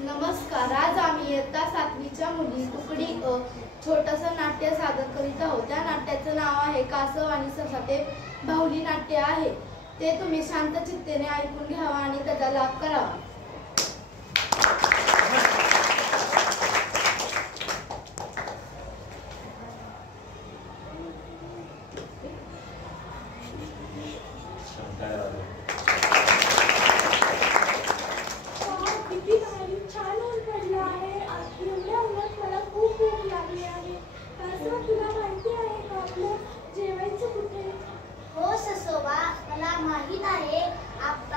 नमस्कार. आज आम्ही इयत्ता 7वीच्या मुली तुकडी छोटंसं नाट्य सादर करीत आहोत. त्या नाट्याचं नाव आहे कासव आणि ससा. ते बाहुली नाट्य आहे. ते तुम्ही शांत चित्तेने ऐकून घ्यावा आणि त्याचा लाभ करावा. माहित आहे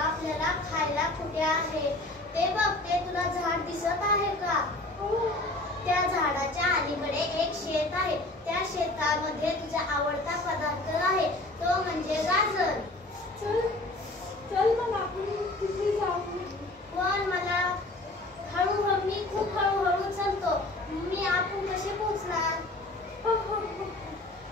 आपल्याला खायला कुठे आहे ते बघ. ते तुला झाड दिसत आहे का? त्या झाडाच्या अलीकडे एक शेत आहे. त्या शेतामध्ये तुझा आवडता पदार्थ आहे, तो म्हणजे गाजर. चल मग आपण तिथे जाऊ. पण मला मी खूप हळूहळू चालतो. आपण कसे पोहोचणार?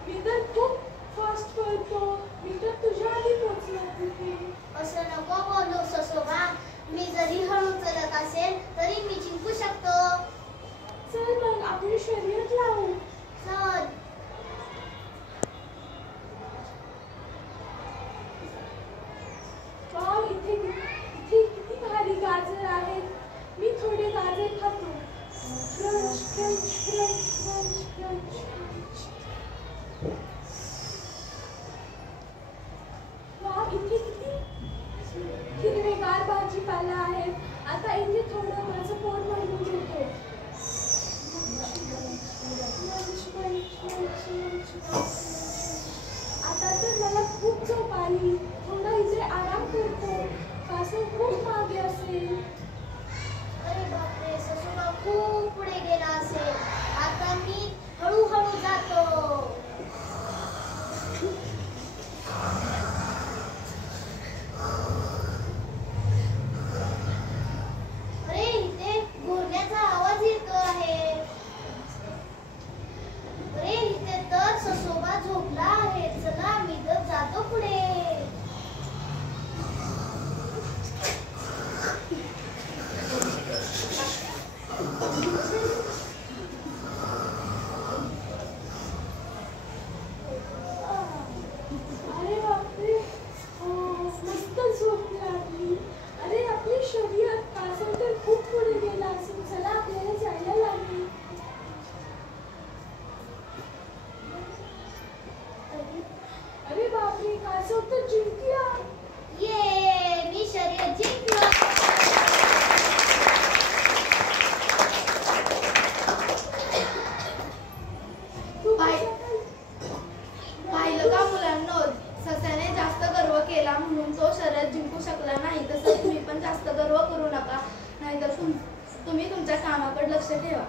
मी तर खूप फास्ट करतो. मी तर तुझ्या आधी पोहोचणार तिथे. असं नको बोलू ससोबा. मी जरी हळू चलत असेल तरी मी जिंकू शकतो. चल मग आपण शर्यत लावू. चल. वाव, इथे किती भारी गाजर आहेत. मी थोडे गाजर खातो. Crunch crunch crunch crunch crunch. Wow, इथे किती हिरवेगार भाजीपाला आहेत. आता इथे थोडं माझं पोट भरून घेतो. आता तर मला खूप झोप आली. थोडा इथे आराम करतो. कासव खूप मागे असेल. अरे बापरे, ससोबा खूप पुढे गेला असेल. आता मी हळूहळू जातो. अरे, इथे घोरण्याचा आवाज येतो आहे. अरे, इथे तर ससोबा झोपला आहे. चला, मी तर जातो पुढे. अरे बापरे, मस्त झोप लागली. अरे, आपली शर्यत. कासव तर खूप पुढे गेला असेल. चला, आपल्याला जायला लागेल. अरे बापरे, कासव तर जिंकला. ये, मी शर्यत जिंकलो. पाहिलं का मुलांनो, सस्याने जास्त गर्व केला म्हणून तो शर्यत जिंकू शकला नाही. तसं तुम्ही पण जास्त गर्व करू नका, नाहीतर तुम्ही तुमच्या कामाकडे लक्ष ठेवा.